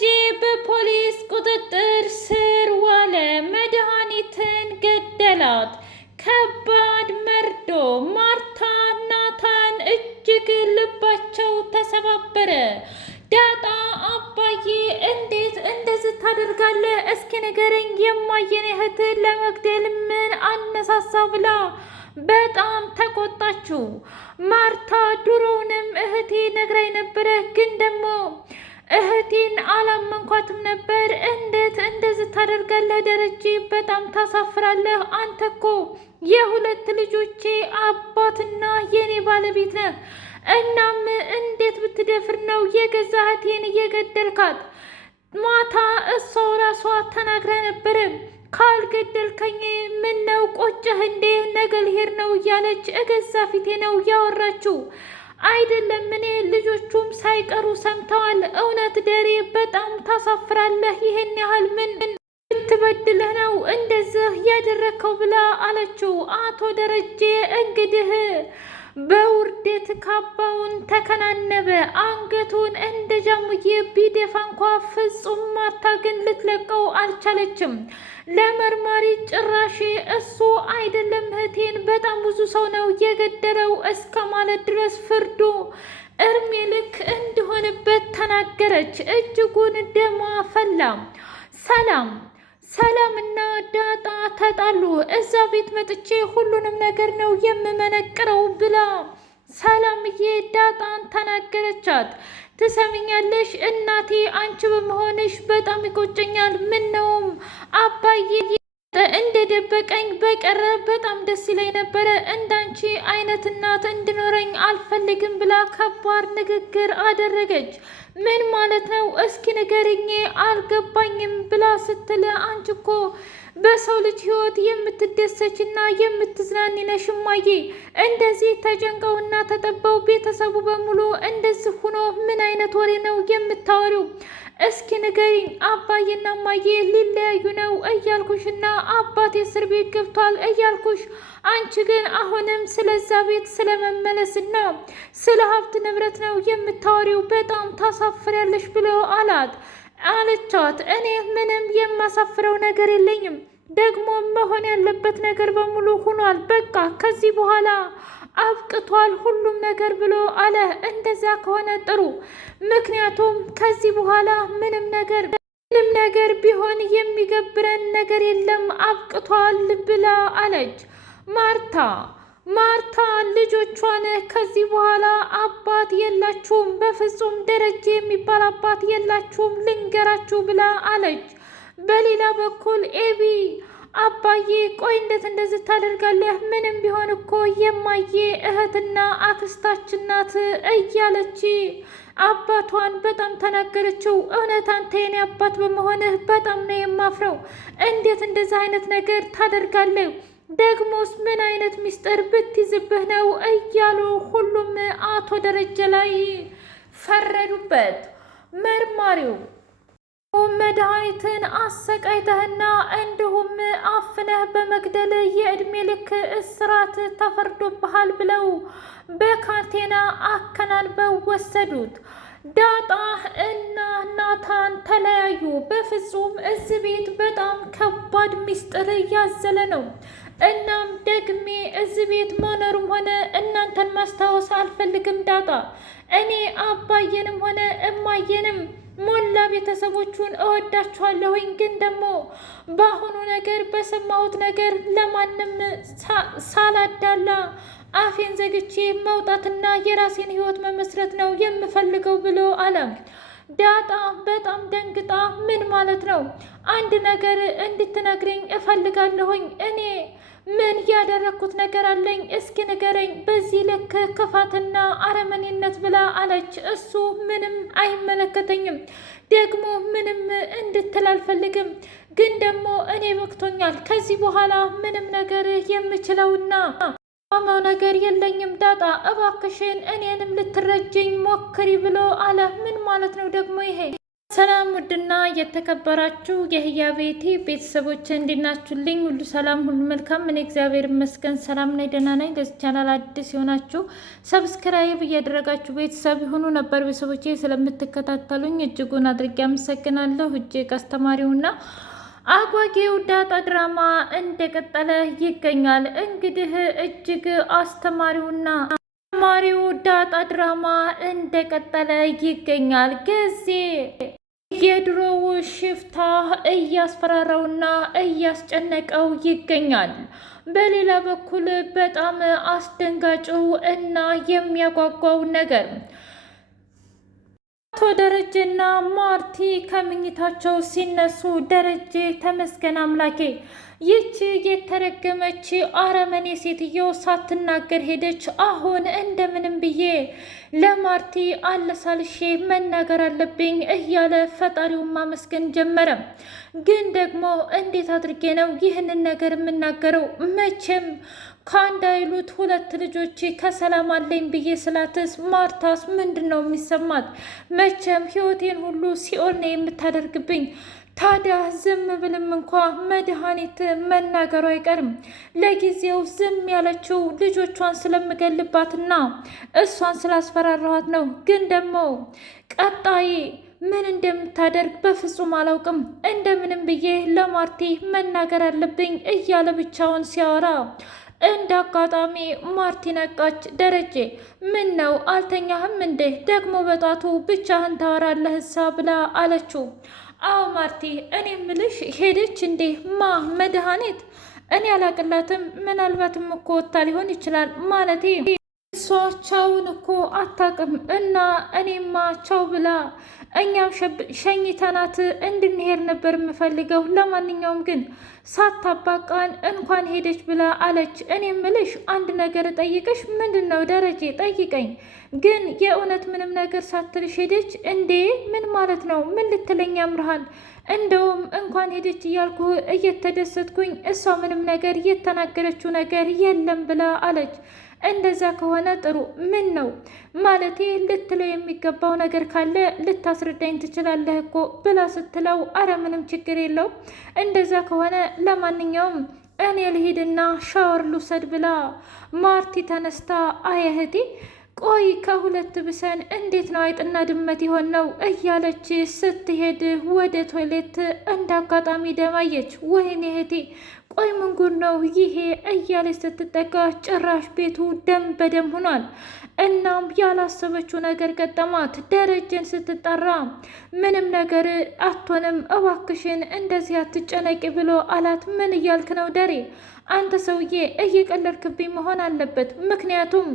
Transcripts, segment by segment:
ደረጀ በፖሊስ ቁጥጥር ስር ዋለ። መድኃኒትን ገደላት። ከባድ መርዶ! ማርታ ናታን እጅግ ልባቸው ተሰባበረ። ዳጣ አባዬ እንዴት እንደዚህ ታደርጋለህ? እስኪ ንገረኝ፣ የማየን እህት ለመግደል ምን አነሳሳ? ብላ በጣም ተቆጣችው። ማርታ ድሮውንም እህቴ ነግራኝ ነበረ፣ ግን ደግሞ እህቴን አላመንኳትም ነበር። እንዴት እንደዚህ ታደርጋለህ? ደረጀ በጣም ታሳፍራለህ። አንተ እኮ የሁለት ልጆቼ አባትና የኔ ባለቤት ነህ። እናም እንዴት ብትደፍር ነው የገዛ እህቴን እየገደልካት? ማታ እሷው ራሷ ተናግራ ነበረ። ካልገደልከኝ ምን ነው ቆጨህ እንዴ? ነገ ልሄድ ነው እያለች እገዛ ፊቴ ነው ያወራችው። አይደለም እኔ ልጆቹም ሳይቀሩ ሰምተዋል። እውነት ደሬ በጣም ታሳፍራለህ። ይሄን ያህል ምን ብትበድልህ ነው እንደዚህ ያደረከው? ብላ አለችው። አቶ ደረጀ እንግዲህ በውርደት ካባውን ተከናነበ። አንገቱን እንደ ጃሙዬ ቢደፋ እንኳ ፍጹም ማርታ ግን ልትለቀው አልቻለችም። ለመርማሪ ጭራሽ እሱ አይደለም እህቴን በጣም ብዙ ሰው ነው የገደለው እስከ ማለት ድረስ ፍርዱ እርሜ ልክ እንዲሆንበት ተናገረች። እጅጉን ደሟ ፈላ። ሰላምና ዳጣ ተጣሉ። እዛ ቤት መጥቼ ሁሉንም ነገር ነው የምመነቅረው ብላ ሰላምዬ ዳጣን ተናገረቻት። ትሰሚኛለሽ እናቴ፣ አንቺ በመሆንሽ በጣም ይቆጨኛል። ምነውም አባዬ እንደደበቀኝ በቀረ በጣም ደስ ይለኝ ነበረ። እንዳንቺ አይነት እናት እንድኖረኝ አልፈልግም ብላ ከባድ ንግግር አደረገች። ምን ማለት ነው? እስኪ ንገሪኝ፣ አልገባኝም ብላ ስትል አንቺ እኮ በሰው ልጅ ህይወት የምትደሰችና የምትዝናኒ ነሽ እማዬ። እንደዚህ ተጨንቀውና ተጠበው ቤተሰቡ በሙሉ እንደዚህ ሆኖ ምን አይነት ወሬ ነው የምታወሪው? እስኪ ንገሪኝ። አባዬና እማዬ ሊለያዩ ነው እያልኩሽና አባቴ እስር ቤት ገብቷል እያልኩሽ፣ አንቺ ግን አሁንም ስለዛ ቤት ስለመመለስና ስለ ሀብት ንብረት ነው የምታወሪው። በጣም ታሳፍሪያለሽ ብሎ አለቻት። እኔ ምንም የማሳፍረው ነገር የለኝም። ደግሞ መሆን ያለበት ነገር በሙሉ ሆኗል። በቃ ከዚህ በኋላ አብቅቷል ሁሉም ነገር ብሎ አለ። እንደዛ ከሆነ ጥሩ፣ ምክንያቱም ከዚህ በኋላ ምንም ነገር ቢሆን የሚገብረን ነገር የለም፣ አብቅቷል ብላ አለች። ማርታ ልጆቿን ከዚህ በኋላ አባት የላችሁም፣ በፍጹም ደረጀ የሚባል አባት የላችሁም ልንገራችሁ ብላ አለች። በሌላ በኩል ኤቢ አባዬ ቆይ እንዴት እንደዚህ ታደርጋለህ? ምንም ቢሆን እኮ የማዬ እህትና አክስታችን ናት እያለች አባቷን በጣም ተናገረችው። እውነት አንተ የኔ አባት በመሆንህ በጣም ነው የማፍረው። እንዴት እንደዚህ አይነት ነገር ታደርጋለህ? ደግሞስ ምን አይነት ሚስጥር ብትይዝብህ ነው? እያሉ ሁሉም አቶ ደረጀ ላይ ፈረዱበት። መርማሪው መድኃኒትን አሰቃይተህና እንዲሁም አፍነህ በመግደል የዕድሜ ልክ እስራት ተፈርዶብሃል ብለው በካቴና አከናንበው ወሰዱት። ዳጣ እና ናታን ተለያዩ። በፍጹም እዚህ ቤት በጣም ከባድ ሚስጥር ያዘለ ነው። እናም ደግሜ እዚህ ቤት መኖርም ሆነ እናንተን ማስታወስ አልፈልግም ዳጣ። እኔ አባዬንም ሆነ እማዬንም ሞላ ቤተሰቦቹን እወዳችኋለሁኝ። ግን ደግሞ በአሁኑ ነገር በሰማሁት ነገር ለማንም ሳላዳላ አፌን ዘግቼ መውጣትና የራሴን ህይወት መመስረት ነው የምፈልገው ብሎ አለ። ዳጣ በጣም ደንግጣ ምን ማለት ነው? አንድ ነገር እንድትነግረኝ እፈልጋለሁኝ። እኔ ምን ያደረግኩት ነገር አለኝ? እስኪ ንገረኝ። በዚህ ልክ ክፋትና አረመኔነት ብላ አለች። እሱ ምንም አይመለከተኝም፣ ደግሞ ምንም እንድትል አልፈልግም። ግን ደግሞ እኔ በቅቶኛል። ከዚህ በኋላ ምንም ነገር የምችለውና ማማው ነገር የለኝም። ዳጣ እባክሽን እኔንም ልትረጅኝ ሞክሪ ብሎ አለ። ምን ማለት ነው ደግሞ ይሄ? ሰላም ውድና የተከበራችሁ የህያ ቤቴ ቤተሰቦች እንዲናችሁልኝ ሁሉ ሰላም ሁሉ መልካም። እኔ እግዚአብሔር ይመስገን ሰላም ነኝ፣ ደህና ነኝ። ለዚህ ቻናል አዲስ የሆናችሁ ሰብስክራይብ እያደረጋችሁ ቤተሰብ የሆኑ ነበር ቤተሰቦቼ ስለምትከታተሉኝ እጅጉን አድርጌ አመሰግናለሁ። እጅግ አስተማሪውና አጓጌው ዳጣ ድራማ እንደቀጠለ ይገኛል። እንግዲህ እጅግ አስተማሪውና ተማሪው ዳጣ ድራማ እንደቀጠለ ይገኛል። ጊዜ የድሮው ሽፍታ እያስፈራራውና እያስጨነቀው ይገኛል። በሌላ በኩል በጣም አስደንጋጭው እና የሚያጓጓው ነገር አቶ ደረጀና ማርቲ ከምኝታቸው ሲነሱ ደረጀ ተመስገን አምላኬ፣ ይቺ የተረገመች አረመኔ ሴትዮ ሳትናገር ሄደች። አሁን እንደምንም ብዬ ለማርቲ አለሳልሼ መናገር አለብኝ እያለ ፈጣሪውን ማመስገን ጀመረ። ግን ደግሞ እንዴት አድርጌ ነው ይህንን ነገር የምናገረው? መቼም ከአንድ አይሉት ሁለት ልጆች ከሰላም አለኝ ብዬ ስላትስ ማርታስ ምንድን ነው የሚሰማት? መቼም ህይወቴን ሁሉ ሲኦል ነው የምታደርግብኝ። ታዲያ ዝም ብልም እንኳ መድኃኒት መናገሩ አይቀርም። ለጊዜው ዝም ያለችው ልጆቿን ስለምገልባትና እሷን ስላስፈራራኋት ነው። ግን ደግሞ ቀጣይ ምን እንደምታደርግ በፍጹም አላውቅም። እንደምንም ብዬ ለማርቲ መናገር አለብኝ እያለ ብቻውን ሲያወራ እንደ አጋጣሚ ማርቲ ነቃች። ደረጀ ምን ነው አልተኛህም እንዴ? ደግሞ በጣቱ ብቻህን ታወራለህሳ ብላ አለችው። አዎ ማርቲ፣ እኔ ምልሽ ሄደች እንዴ? ማ መድኃኒት? እኔ አላቅላትም። ምናልባትም እኮ ወታ ሊሆን ይችላል። ማለቴ እሷ ቻውን እኮ አታውቅም። እና እኔማ ቻው ብላ እኛም ሸኝተናት እንድንሄድ ነበር የምፈልገው። ለማንኛውም ግን ሳታባቃን እንኳን ሄደች ብላ አለች። እኔ ምልሽ አንድ ነገር ጠይቅሽ። ምንድን ነው ደረጀ? ጠይቀኝ። ግን የእውነት ምንም ነገር ሳትልሽ ሄደች እንዴ? ምን ማለት ነው? ምን ልትለኝ ያምርሃል? እንደውም እንኳን ሄደች እያልኩ እየተደሰትኩኝ እሷ ምንም ነገር የተናገረችው ነገር የለም ብላ አለች። እንደዛ ከሆነ ጥሩ። ምን ነው ማለቴ ልትለው የሚገባው ነገር ካለ ልታስረዳኝ ትችላለህ እኮ ብላ ስትለው፣ አረ ምንም ችግር የለው። እንደዛ ከሆነ ለማንኛውም እኔ ልሂድና ሻወር ልውሰድ ብላ ማርቲ ተነስታ፣ አየህቴ ቆይ ከሁለት ብሰን እንዴት ነው አይጥና ድመት የሆን ነው እያለች ስትሄድ ወደ ቶይሌት እንደ አጋጣሚ ደማየች። ወይኔ እህቴ ቆይ ምን ጉድ ነው ይሄ እያለች ስትጠጋ ጭራሽ ቤቱ ደም በደም ሆኗል። እናም ያላሰበችው ነገር ገጠማት። ደረጀን ስትጠራ ምንም ነገር አትሆንም እባክሽን እንደዚህ አትጨነቂ ብሎ አላት። ምን እያልክ ነው ደሬ? አንተ ሰውዬ እየቀለድክብኝ መሆን አለበት፣ ምክንያቱም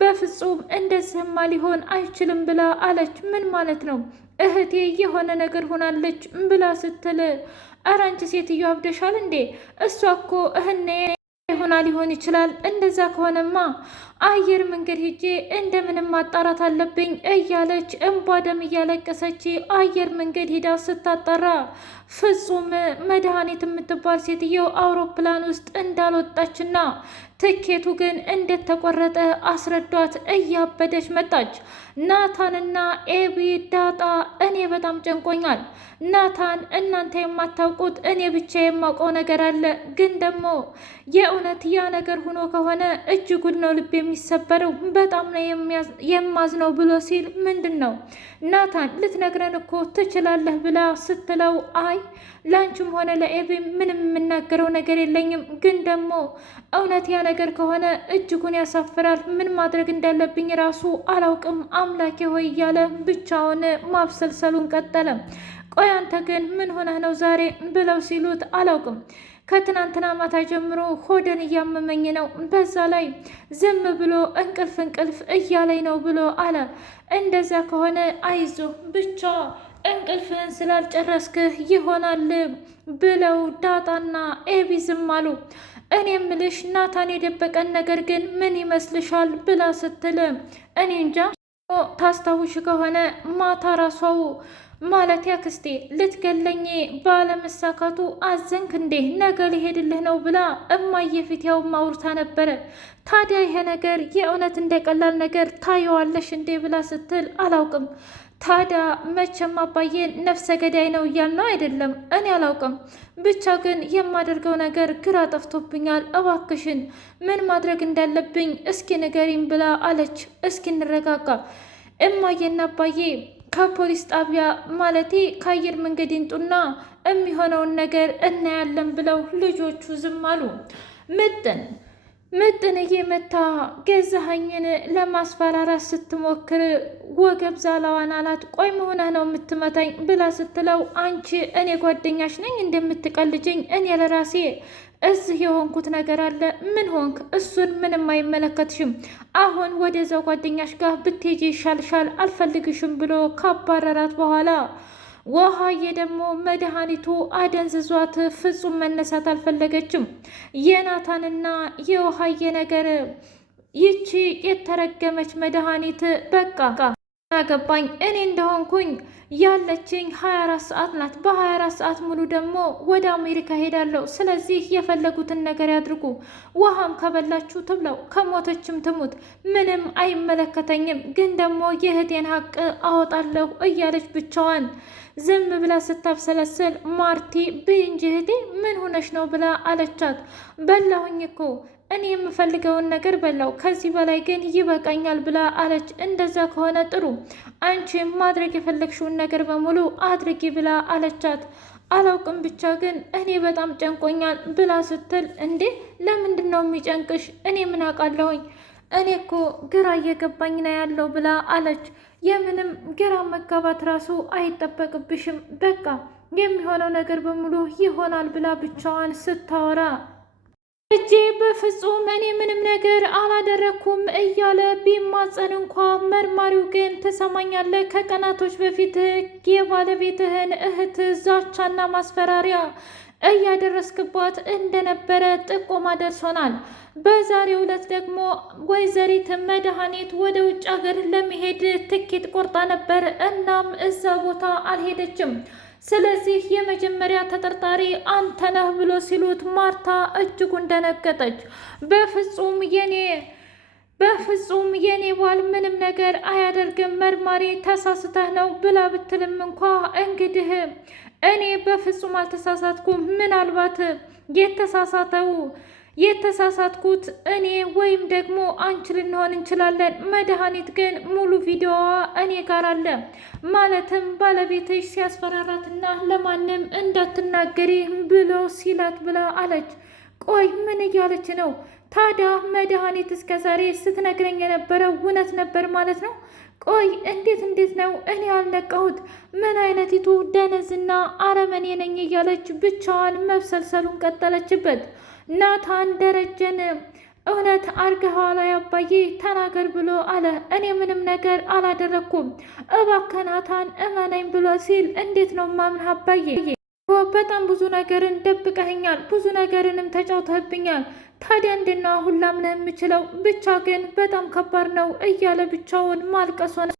በፍጹም እንደዚህማ ሊሆን አይችልም ብላ አለች። ምን ማለት ነው? እህቴ የሆነ ነገር ሆናለች ብላ ስትል፣ ኧረ አንቺ ሴትዮ አብደሻል እንዴ? እሷ እኮ እህኔ ሆና ሊሆን ይችላል። እንደዛ ከሆነማ አየር መንገድ ሄጄ እንደምንም ማጣራት አለብኝ እያለች እንባ ደም እያለቀሰች አየር መንገድ ሄዳ ስታጣራ ፍጹም መድኃኒት የምትባል ሴትዮ አውሮፕላን ውስጥ እንዳልወጣችና ትኬቱ ግን እንደተቆረጠ አስረዷት። እያበደች መጣች። ናታንና ኤቢ ዳጣ፣ እኔ በጣም ጨንቆኛል። ናታን፣ እናንተ የማታውቁት እኔ ብቻ የማውቀው ነገር አለ። ግን ደግሞ የእውነት ያ ነገር ሆኖ ከሆነ እጅጉን ነው ልብ የሚሰበረው። በጣም ነው የማዝነው ብሎ ሲል፣ ምንድን ነው ናታን ልትነግረን እኮ ትችላለህ ብላ ስትለው፣ አይ ላንቺም ሆነ ለኤቢ ምንም የምናገረው ነገር የለኝም። ግን ደግሞ እውነት ያ ነገር ከሆነ እጅጉን ያሳፍራል። ምን ማድረግ እንዳለብኝ ራሱ አላውቅም። አምላኬ ሆይ እያለ ብቻውን ማብሰልሰሉን ቀጠለ። ቆይ አንተ ግን ምን ሆነህ ነው ዛሬ ብለው ሲሉት፣ አላውቅም ከትናንትና ማታ ጀምሮ ሆደን እያመመኝ ነው። በዛ ላይ ዝም ብሎ እንቅልፍ እያለኝ ነው ብሎ አለ። እንደዛ ከሆነ አይዞ ብቻ እንቅልፍህን ስላልጨረስክህ ይሆናል ብለው ዳጣና ኤቢ ዝም አሉ። እኔ ምልሽ ናታን የደበቀን ነገር ግን ምን ይመስልሻል ብላ ስትል፣ እኔ እንጃ ታስታውሽ ከሆነ ማታ ራሷው ማለት ያክስቴ ልትገለኝ ባለመሳካቱ አዘንክ እንዴ? ነገ ሊሄድልህ ነው ብላ እማዬ ፊት ያው ማውርታ ነበረ። ታዲያ ይሄ ነገር የእውነት እንደቀላል ነገር ታየዋለሽ እንዴ ብላ ስትል፣ አላውቅም ታዲያ መቼም አባዬን ነፍሰ ገዳይ ነው እያልነው አይደለም። እኔ አላውቅም፣ ብቻ ግን የማደርገው ነገር ግራ ጠፍቶብኛል። እባክሽን ምን ማድረግ እንዳለብኝ እስኪ ንገሪኝ ብላ አለች። እስኪ እንረጋጋ እማዬና አባዬ ከፖሊስ ጣቢያ ማለቴ ከአየር መንገድ ይንጡና የሚሆነውን ነገር እናያለን ብለው ልጆቹ ዝም አሉ። ምጥንዬ መታ ገዛኸኝን ለማስፈራራት ስትሞክር ወገብ ዛላዋን አላት። ቆይ መሆንህ ነው የምትመታኝ ብላ ስትለው አንቺ እኔ ጓደኛሽ ነኝ እንደምትቀልጅኝ? እኔ ለራሴ እዚህ የሆንኩት ነገር አለ። ምን ሆንክ? እሱን ምንም አይመለከትሽም። አሁን ወደዛው ጓደኛሽ ጋር ብትሄጂ ይሻልሻል፣ አልፈልግሽም ብሎ ካባረራት በኋላ ውሃዬ ደግሞ መድኃኒቱ አደንዝዟት ፍጹም መነሳት አልፈለገችም። የናታንና የውሃዬ ነገር ይቺ የተረገመች መድኃኒት በቃ አገባኝ። እኔ እንደሆንኩኝ ያለችኝ 24 ሰዓት ናት። በ24 ሰዓት ሙሉ ደግሞ ወደ አሜሪካ ሄዳለሁ። ስለዚህ የፈለጉትን ነገር ያድርጉ። ውሃም ከበላችሁ ትብላው፣ ከሞተችም ትሙት፣ ምንም አይመለከተኝም። ግን ደግሞ የእህቴን ሀቅ አወጣለሁ እያለች ብቻዋን ዝም ብላ ስታብሰለስል ማርቲ ብይ እንጂ እህቴ ምን ሆነሽ ነው ብላ አለቻት። በላሁኝ እኮ እኔ የምፈልገውን ነገር በላው፣ ከዚህ በላይ ግን ይበቃኛል ብላ አለች። እንደዛ ከሆነ ጥሩ፣ አንቺ ማድረግ የፈለግሽውን ነገር በሙሉ አድርጊ ብላ አለቻት። አላውቅም ብቻ ግን እኔ በጣም ጨንቆኛል ብላ ስትል እንዴ ለምንድን ነው የሚጨንቅሽ? እኔ ምን አውቃለሁኝ? እኔ እኮ ግራ እየገባኝ ነው ያለው ብላ አለች። የምንም ግራ መጋባት ራሱ አይጠበቅብሽም፣ በቃ የሚሆነው ነገር በሙሉ ይሆናል ብላ ብቻዋን ስታወራ እጄ በፍጹም እኔ ምንም ነገር አላደረኩም እያለ ቢማጸን እንኳ መርማሪው ግን ትሰማኛለህ፣ ከቀናቶች በፊት የባለቤትህን እህት ዛቻና ማስፈራሪያ እያደረስክባት እንደነበረ ጥቆማ ደርሶናል። በዛሬው ዕለት ደግሞ ወይዘሪት መድኃኒት ወደ ውጭ ሀገር ለመሄድ ትኬት ቆርጣ ነበር። እናም እዛ ቦታ አልሄደችም። ስለዚህ የመጀመሪያ ተጠርጣሪ አንተ ነህ ብሎ ሲሉት ማርታ እጅጉን ደነገጠች። በፍጹም የኔ ባል ምንም ነገር አያደርግም፣ መርማሪ ተሳስተህ ነው ብላ ብትልም እንኳ እንግዲህ እኔ በፍጹም አልተሳሳትኩም። ምናልባት የተሳሳትኩት እኔ ወይም ደግሞ አንቺ ልንሆን እንችላለን። መድኃኒት ግን ሙሉ ቪዲዮዋ እኔ ጋር አለ። ማለትም ባለቤትሽ ሲያስፈራራትና ለማንም እንዳትናገሪ ብሎ ሲላት ብላ አለች። ቆይ ምን እያለች ነው ታዲያ? መድኃኒት እስከ ዛሬ ስትነግረኝ የነበረው እውነት ነበር ማለት ነው? ቆይ እንዴት ነው እኔ ያልነቃሁት? ምን አይነቲቱ ደነዝና አረመኔ ነኝ እያለች ብቻዋን መብሰልሰሉን ቀጠለችበት። ናታን ደረጀን እውነት አርገኸዋል አባዬ ተናገር ብሎ አለ። እኔ ምንም ነገር አላደረኩም እባክህ ናታን እመነኝ ብሎ ሲል እንዴት ነው ማምን አባዬ? በጣም ብዙ ነገርን ደብቀኸኛል፣ ብዙ ነገርንም ተጫውተህብኛል። ታዲያ እንዴት ነው አሁን ላምነህ የምችለው? ብቻ ግን በጣም ከባድ ነው እያለ ብቻውን ማልቀስ ሆነ።